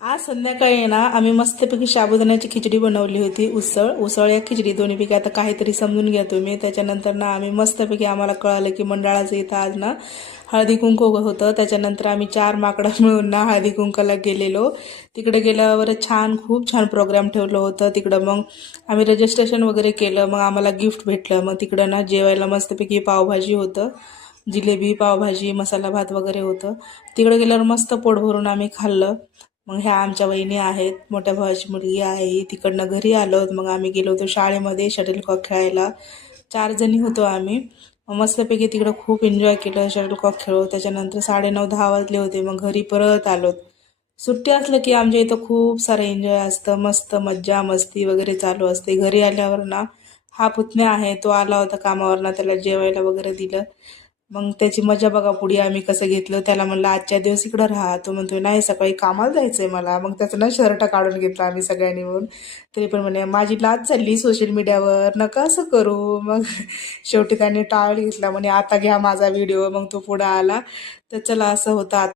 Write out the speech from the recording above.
आज संध्याकाळी ना आम्ही मस्तपैकी साबुदाण्याची खिचडी बनवली होती. उसळ या खिचडी दोन्हीपैकी आता काहीतरी समजून घ्या तुम्ही. त्याच्यानंतर ना आम्ही मस्तपैकी आम्हाला कळालं की मंडळाचं इथं आज ना हळदी कुंकू होतं. त्याच्यानंतर आम्ही 4 माकडं मिळून ना हळदी कुंकाला गेलेलो. तिकडे गेल्यावर खूप छान प्रोग्राम ठेवलं होतं. तिकडं मग आम्ही रजिस्ट्रेशन वगैरे केलं. मग आम्हाला गिफ्ट भेटलं. मग तिकडं ना जेवायला मस्तपैकी पावभाजी होतं, जिलेबी, पावभाजी, मसाला भात वगैरे होतं. तिकडे गेल्यावर मस्त पोट भरून आम्ही खाल्लं. मग ह्या आमच्या वहिनी आहेत, मोठ्या भावाची मुलगी आहे ही. तिकडनं घरी आलो. मग आम्ही गेलो होतो शाळेमध्ये शटलकॉक खेळायला. 4 जणी होतो आम्ही. मग मस्तपैकी तिकडं खूप एन्जॉय केलं, शटलकॉक खेळलो. त्याच्यानंतर 9:30-10 वाजले होते. मग घरी परत आलो. सुट्टी असलं की आमच्या इथं खूप सारं एन्जॉय असतं, मस्त मज्जा मस्ती वगैरे चालू असते. घरी आल्यावर ना हा पुतण्या आहे, तो आला होता कामावरनं, त्याला जेवायला वगैरे दिलं. मग त्याची मजा बघा पुढे आम्ही कसं घेतलं. त्याला म्हणलं आजच्या दिवस इकडं राहा. तो म्हणतोय नाही सकाळी कामाला जायचंय मला. मग त्याचं ना शर्ट काढून घेतला आम्ही सगळ्यांनी मिळून. तरी पण म्हणे माझी लाज चालली सोशल मीडियावर, नका असं करू. मग शेवटी त्याने टाळ घेतला, म्हणे आता घ्या माझा व्हिडिओ. मग तो पुढं आला. तर चला असं होतं.